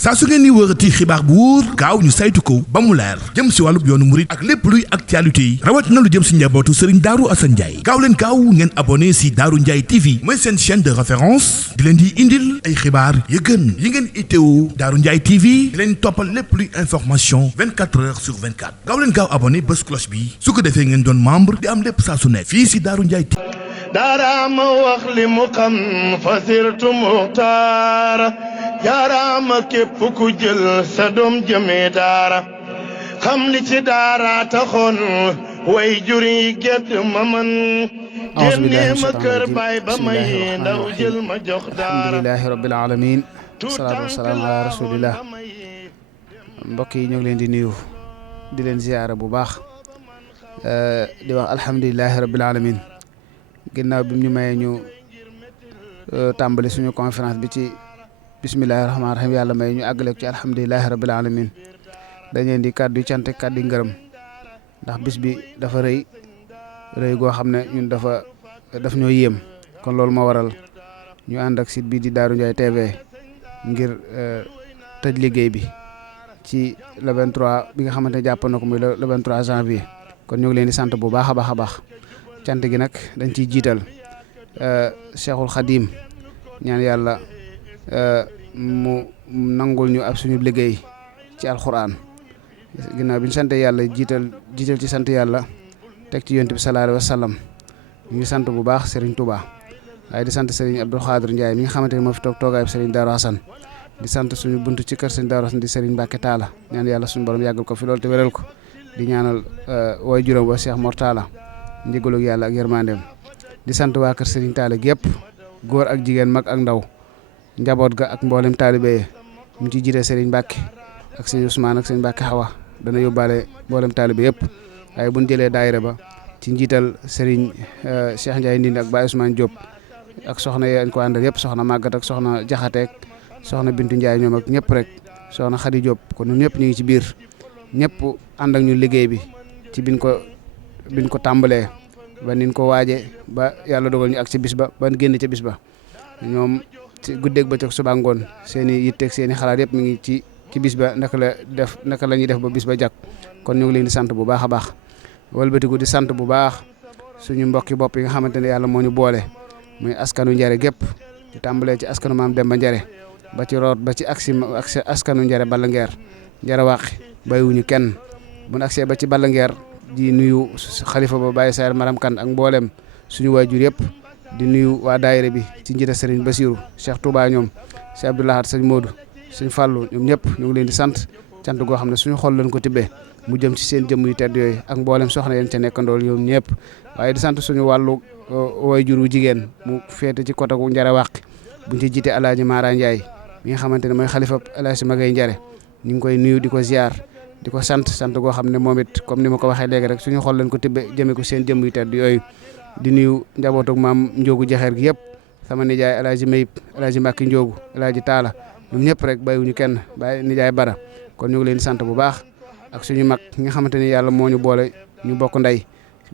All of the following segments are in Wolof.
saa su ngeen ni wërati xibaar bu wóor gaaw ñu saytu ko ba mu leer jëm si wàllub yoonu murit ak lépp luy actualité yi rawat na lu jëm si njabootu Serigne Darou Assane Ndiaye gaaw leen gaaw ngeen abonné si Darou Ndiaye TV mooy seen chaîne de référence di leen di indil ay xibaar yu gën yi ngeen itteewu Darou Ndiaye TV di leen toppal lépp luy information 24 heures sur 24 gaaw leen gaaw abonné bés cloche bi su ko defee ngeen doon membre di am lépp saa su nekk fii si Darou Ndiaye TV. daaraama wax li mu xam fasirtu muxtaara jaaraama képp ku jël sa doom jëmee daara xam li ci daara taxoon way juri gedd ma man génnee ma kër baay ba may ndaw jël ma jox daara alhamdulilahi rabbil alamin wasalaatu wasalaamu ala rasulillah mbokk yi ñoo ngi leen di nuyu di leen ziyaara bu baax di wax alhamdulilahi rabbil alamin ginnaaw bi ñu mayee ñu tàmbali suñu conférence bi ci bismillahi rahmaani rahim yàlla may ñu àggale ko ci alhamdulilahi rabbil alamin dañ leen di kàddu cant kàddu ngërëm ndax bis bi dafa rëy goo xam ne ñun daf ñoo yéem kon loolu moo waral ñu ànd ak site bi di Darou Ndiaye TV ngir tëj liggéey bi ci le 23 bi nga xamante ne jàpp na ko muy le 23 janvier kon ñu ngi leen di sant bu baax a baax a baax cant gi nag dañ ciy jiital Cheikhul Khadim ñaan yàlla mu nangul ñu ab suñu liggéey ci alxuraan ginnaaw bi ñu sant yàlla jiital ci sant yàlla teg ci yonent bi sallallahu alayhi wa sallam ñu ngi sant bu baax Serigne Touba waaye di sant Serigne Abdou Khadir Ndiaye mi nga xamante ne moo fi toogaay bi Serigne Darou Assane di sant suñu buntu ci kër Serigne Darou Assane di Serigne Mbacke Talla ñaan yàlla suñu borom yàggal ko fi loolu te wéral ko di ñaanal way juróom ba Cheikh Mortala njëgalu yàlla ak yërmandeem di sant waa kër Serigne Talla gi yëpp góor ak jigéen mag ak ndaw njaboot ga ak mboolem taalibe mu ci jiite Serigne Mbacke ak Serigne Ousmane ak Serigne Mbacke Xawa dana yóbbaale mboolem taalibe yëpp waaye bu ñu jëlee daayira ba ci njiital Serigne Cheikh Ndiaye Ndindi ak Baye Ousmane Diop ak soxna yeen ko àndal yëpp soxna Maguette ak soxna Jaxateek soxna Bintu Ndiaye ñoom ak ñëpp rek soxna Khady Diop kon ñun ñëpp ñu ngi ci biir ñëpp ànd ak ñu liggéey bi ci biñ ko tàmbalee ba niñ ko waaje ba yàlla dogal ñu ak ci bis ba génn ca bis ba ñoom ci guddeeg bëccëg suba ngoon seen i yitteeg seen i xalaat yëpp mi ngi ci bis ba naka la ñuy def ba bis ba jàkk kon ñu ngi leen di sant bu baax a baax walbatiku di sant bu baax suñu mbokki bopp yi nga xamante ne yàlla moo ñu boole muy askanu Njare gépp di tàmbalee ci askanu maam Demba Njare ba ci root ba ci askanu Njare Balla Ngeer Njare Wàqi bàyyiwuñu kenn bu ñu agsee ba ci Balla Ngeer di nuyu xalifa ba Baye Sayar Maram Kan ak mboolem suñu waajur yëpp di nuyu waa daayira bi ci njiita Serigne Bassirou Cheikh Touba ñoom Cheikh Abdoulahat Sëñ Modou Sëñ Fallou ñoom ñëpp ñu ngi leen di sant goo xam ne suñu xol lañ ko tibbee mu jëm ci seen jëmm yu tedd yooyu ak mboolem soxna yeen ca nekkandool ñoom ñëpp waaye di sant suñu wàllu waajur wu jigéen mu féete ci côté gu Njare Wàqi buñ ci jiite Alaaji Mara Ndiaye mi nga xamante ne mooy xalifa Alaaji Magay Njare ñu ngi koy nuyu di ko ziar di ko sant goo xam ne moom it comme ni ma ko waxee léegi rek suñu xol lañ ko tibbe jëmee ko seen jëmm yu tedd yooyu di nuyu njabootu maam Njóogu Jaxeer gi yëpp sama nijaay Alaaji Mayib Alaaji Mbàkki Njóogu Alaaji Taala ñoom ñëpp rek bàyyiwuñu kenn bàyyi nijaay Bara kon ñu ngi leen di sant bu baax ak suñu mag ñi nga xamante ni yàlla moo ñu boole ñu bokk ndey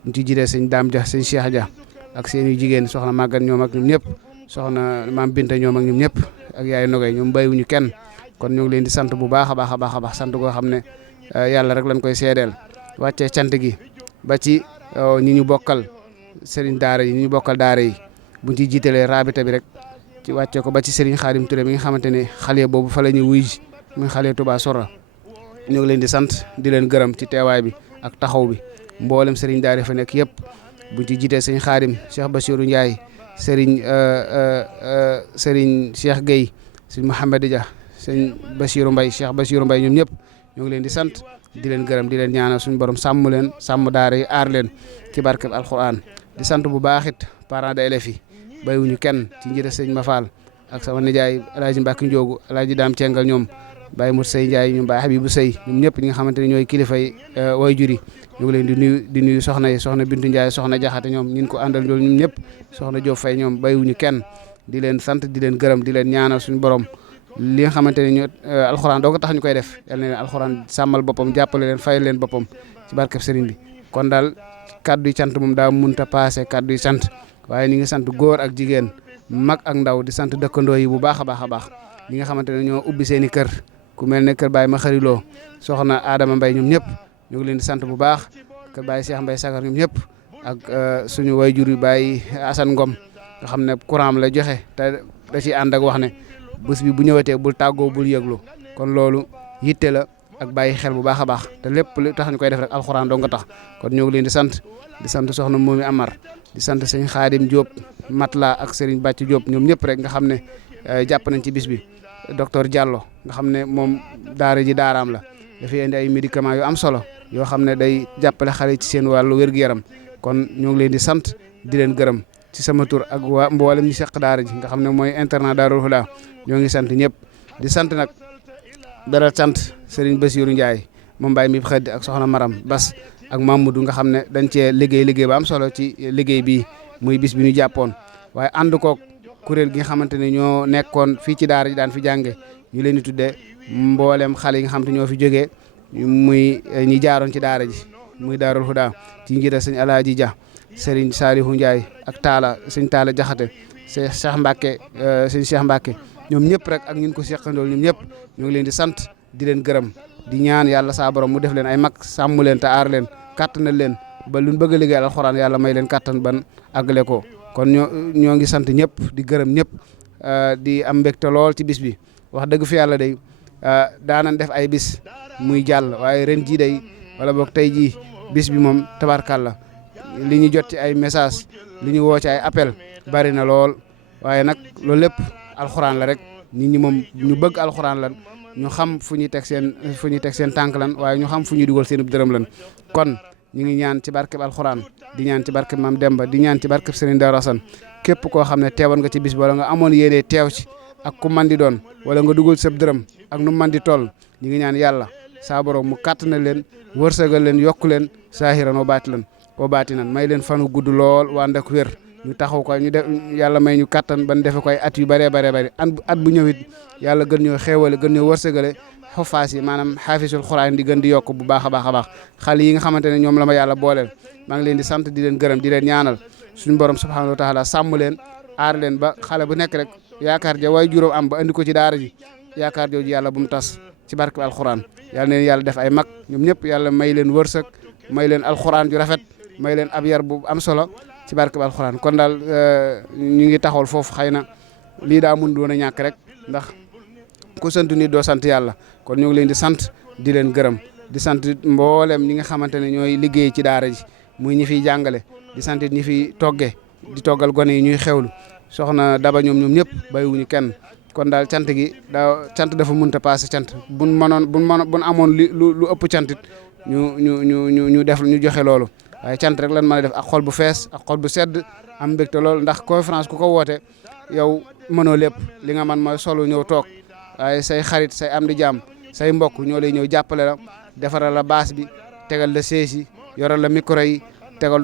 ñu ci jiitee sëñ Daam Dia sëñ Cheikh Dia ak seen yu jigéen soxna Màggat ñoom ak ñoom ñëpp soxna maam Binta ñoom ak ñoom ñëpp ak yaay Nogay ñoom bàyyiwuñu kenn kon ñu ngi leen di sant bu baax a baax a baax a baax sant goo xam ne yàlla rek lañ koy seedeel wàccee cant gi ba ci ñi ñu bokkal Serigne daara yi ñi ñu bokkal daara yi buñ ci jiitalee rabita bi rek ci wàccee ko ba ci Serigne Khadim Touré mi nga xamante ne xale boobu fa la ñu wuy muy xale Touba Sora ñu ngi leen di sant di leen gërëm ci teewaay bi ak taxaw bi mboolem Serigne daara fa nekk yëpp buñ ci jiitee Serigne Khadim Cheikh Bassirou Ndiaye Serigne Cheikh Gueye Serigne Mouhamed Dia Serigne Bassirou Mbaye Cheikh Bassirou Mbaye ñoom ñëpp ñu ngi leen di sant di leen gërëm di leen ñaanal suñu borom sàmm leen sàmm daara yi aar leen ci barkeb alxuraan di sant bu baax it parents d'élèves yi bàyyiwuñu kenn ci njiite sëñ Mafal ak sama nijaay Alaaji Mbàkki Njoogu Alaaji Daam Cengal ñoom Baye Mut Sey Ndiaye ñoom Baye Habibou Sey ñoom ñëpp ñi nga xamante ne ñooy kilifay waajur yi ñu ngi leen di nuyu soxna yi soxna Bintu Ndiaye soxna Jaxate ñoom ñin ko àndal ñoom ñëpp soxna Diop Fay ñoom bàyyiwuñu kenn di leen sant di leen gërëm di leen ñaanal suñu borom li nga xamante ne ñoo alxuraan doo ko tax ñu koy def yal na leen alxuraan sàmmal boppam jàppale leen fayal leen boppam ci barkeb sëriñ bi kon daal kaddu yi cant moom daa munta paase kaddu yi sant waaye ñi ngi sant góor ak jigéen mag ak ndaw di sant dëkkandoo yi bu baax a baax a baax ñi nga xamante ne ñoo ubbi seen i kër ku mel ne kër Baye ma xariloo soxna Adama Mbaye ñoom ñëpp ñu ngi leen di sant bu baax kër Baye Cheikh Mbaye Sagar ñoom ñëpp ak suñu wayjur yu Baye Assane Ngom nga xam ne courant la joxe te da ciy ànd ak wax ne bés bi bu ñëwatee bul tàggoo bul yëglu kon loolu yitte la ak bàyyi xel bu baax a baax te lépp lu tax ñu koy def rek alxuraan doo nga tax kon ñoo ngi leen di sant soxna Momi Amar di sant sëñ Xaadim Diop Matla ak Serigne Bàcc Diop ñoom ñëpp rek nga xam ne jàpp nañ ci bis bi docteur Diallo nga xam ne moom daara ji daaraam la dafay indi ay médicaments yu am solo yoo xam ne day jàppale xale ci seen wàllu wér-gu-yaram kon ñoo ngi leen di sant di leen gërëm ci sama tur ak waa mboolem ñu seq daara ji nga xam ne mooy internat Daarul Huda ñoo ngi sant ñëpp di sant nag dara sant Serigne Bassirou Ndiaye moom Baye mi xëdd ak soxna Maram Bas ak Mamadou nga xam ne dañ cee liggéey ba am solo ci liggéey bi muy bis bi ñu jàppoon waaye ànd koog kuréel gi nga xamante ne ñoo nekkoon fii ci daara ji daan fi jànge ñu leen di tuddee mboolem xale yi nga xam te ñoo fi jógee muy ñi jaaroon ci daara ji muy Daarul Huda ci njiital sëñ Alaaji Dia Serigne Salihu Ndiaye ak Taala sëñ Taala Jaxate Cheikh Mbacke sëñ Cheikh Mbacke ñoom ñëpp rek ak ñun ko seqandool ñoom ñëpp ñu ngi leen di sant di leen gërëm di ñaan yàlla saa borom mu def leen ay mag sàmm leen te aar leen kàttanal leen ba luñ bëgg a liggéey alxuraan yàlla may leen kàttan ban àggale ko kon ñoo ngi sant ñëpp di gërëm ñëpp di am mbégte lool ci bis bi wax dëgg fi yàlla day daanan def ay bis muy jàll waaye ren jii day wala boog tey jii bis bi moom tabarkàlla li ñu jot ci ay message li ñu woo ci ay appel bari na lool waaye nag loolu lépp alxuraan la rek nit ñi moom ñu bëgg alxuraan lan ñu xam fu ñuy teg seen tànk lan waaye ñu xam fu ñuy dugal seen dërëm lan kon ñu ngi ñaan ci barkeb alxuraan di ñaan ci barkeb Maam Demba di ñaan ci barkeb Serigne Darou Assane képp koo xam ne teewoon nga ci bis bi wala nga amoon yéene teew ci ak ku man di doon wala nga dugal sa dërëm ak nu man di toll ñu ngi ñaan yàlla saa borom mu kàttanal leen wërsëgal leen yokku leen saahiran wa baatinan may leen fanu gudd lool waa ndak wér ñu taxaw ko ñu def yàlla may ñu kattan ban defe ko ay at yu bëree bëri at bu ñëwit yàlla gën ñoo xéewale gën ñoo wërsëgale xufaas yi maanaam xaafisul xuraan di gën di yokk bu baax a baax xale yi nga xamante ne ñoom la ma yàlla booleel maa ngi leen di sant di leen gërëm di leen ñaanal suñu borom subhanahu wa taala sàmm leen aar leen ba xale bu nekk rek yaakaar ja way juróom am ba andi ko ci daara ji yaakaar jooju yàlla bu mu tas ci barke alxuraan yàlla neen yàlla def ay mag ñoom ñëpp yàlla may leen wërsëg may leen alxuraan ju rafet may leen ab yar bu am solo ci barke alxuraan kon daal ñu ngi taxawal foofu xëy na lii daa mun doon a ñàkk rek ndax ku sant nit doo sant yàlla kon ñu ngi leen di sant di leen gërëm di sant mboolem ñi nga xamante ne ñooy liggéey ci daara ji muy ñi fiy jàngale di sant ñi fiy togge di toggal gone yi ñuy xewlu soxna Daba ñoom ñëpp bàyyiwuñu kenn kon daal cant gi cant dafa mënta passé cant buñ amoon lu ëpp cantit ñu def ñu joxe loolu waaye cant rek lan mën a def ak xol bu fees ak xol bu sedd am mbégte loolu ndax conférence ku ko woote yow mënoo lépp li nga man mooy solo ñëw toog waaye say xarit say am di jàmm say mbokk ñoo lay ñëw jàppale la defaral la baas bi tegal la sees yi yoral la micro yi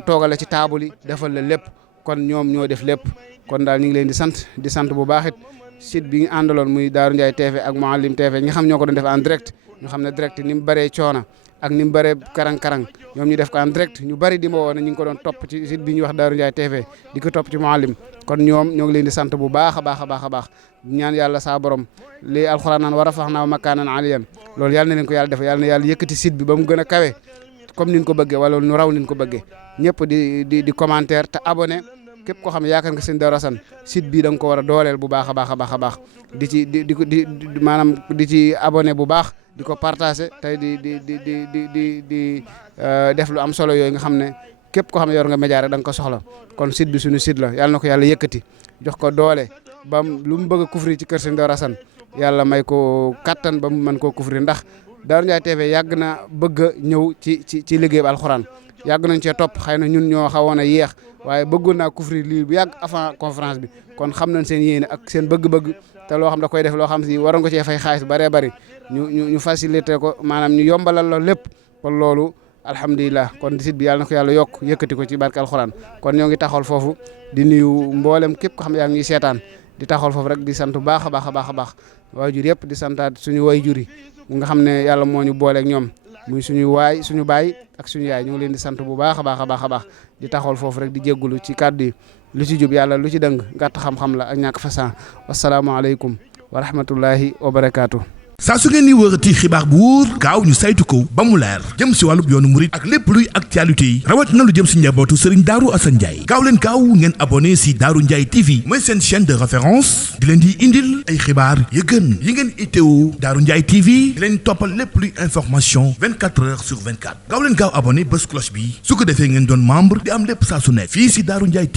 toogal la ci taabul yi defal la lépp kon ñoom ñoo def lépp kon daal ñu ngi leen di sant bu baax it site bi ñu àndaloon muy Daaru Ndiaye TV ak Mouhalim TV ñi nga xam ñoo ko doon def en direct ñu xam ne direct ni mu bëree coona ak ni mu bëree karang-karang ñoom ñu def ko en direct ñu bëri di ma woo ne ñu ngi ko doon topp ci site bi ñuy wax Daaru Ndiaye TV di ko topp ci Mouhalim kon ñoom ñoo ngi leen di sant bu baax a baax ñaan yàlla saa borom li alxuraan naan wa rafaxnaa makaanan aliyan loolu yàlla na leen ko yàlla def yàlla na yàlla yëkkati site bi ba mu gën a kawe comme niñ ko bëggee wala nu raw niñ ko bëggee ñëpp di commentaire te abonné képp koo xam ne yaakaar nga sëñ Darou Assane site bii da nga ko war a dooleel bu baax a baax di maanaam di ci abonné bu baax di ko partagé tey di def lu am solo yooyu nga xam ne képp koo xam ne yor nga média rek da nga ko soxla kon site bi suñu site la yàlla na ko yàlla yëkkati jox ko doole ba lu mu bëgg a couvrir ci kër sëñ Darou Assane yàlla may ko kattan ba mu mën koo couvrir ndax Daaru Ndiaye TV yàgg na bëgg a ñëw ci liggéey bi alxuraan yàgg nañ cee topp xëy na ñun ñoo xawoon a yéex waaye bëggoon naa couvrir lii bu yàgg avant conférence bi kon xam nañ seen yéene ak seen bëgg-bëgg te loo xam da koy def loo xam si waroon ko cee fay xaalis bëree bëri ñu facilité ko maanaam ñu yombalal la lépp kon loolu alhamdulilah kon site bi yàlla na ko yàlla yokk yëkkati ko ci barke alxuraan kon ñoo ngi taxawal foofu di nuyu mboolem képp ko xam yaa ngi ñuy seetaan di taxawal foofu rek di sant bu baax a baax waajur yëpp di santaat suñu waajur yi nga xam ne yàlla moo ñu booleeg ñoom muy suñu baay ak suñu yaay ñu ngi leen di sant bu baax a baax di taxawal foofu rek di jéggulu ci kàddu yi lu ci jub yàlla lu ci dëng gàtt xam-xam la ak ñàkk façon wasalaamaaleykum wa rahmatullahi wa barakaatu. saa su ngeen ni wërati xibaar bu wóor gaaw ñu saytu ko ba mu leer jëm si wàllub yoonu murit ak lépp luy actualité rawatina lu jëm si njabootu Serigne Darou Assane Ndiaye gaaw leen gaaw ngeen abonné si Darou Ndiaye TV mooy seen chaîne de référence di leen di indil ay xibaar yu gën yi ngeen itteewu Darou Ndiaye TV di leen toppal lépp luy information 24 heures sur 24 gaaw leen gaaw abonné bés cloche bi su ko defee ngeen doon membre di am lépp saa su nekk fii si Darou Ndiaye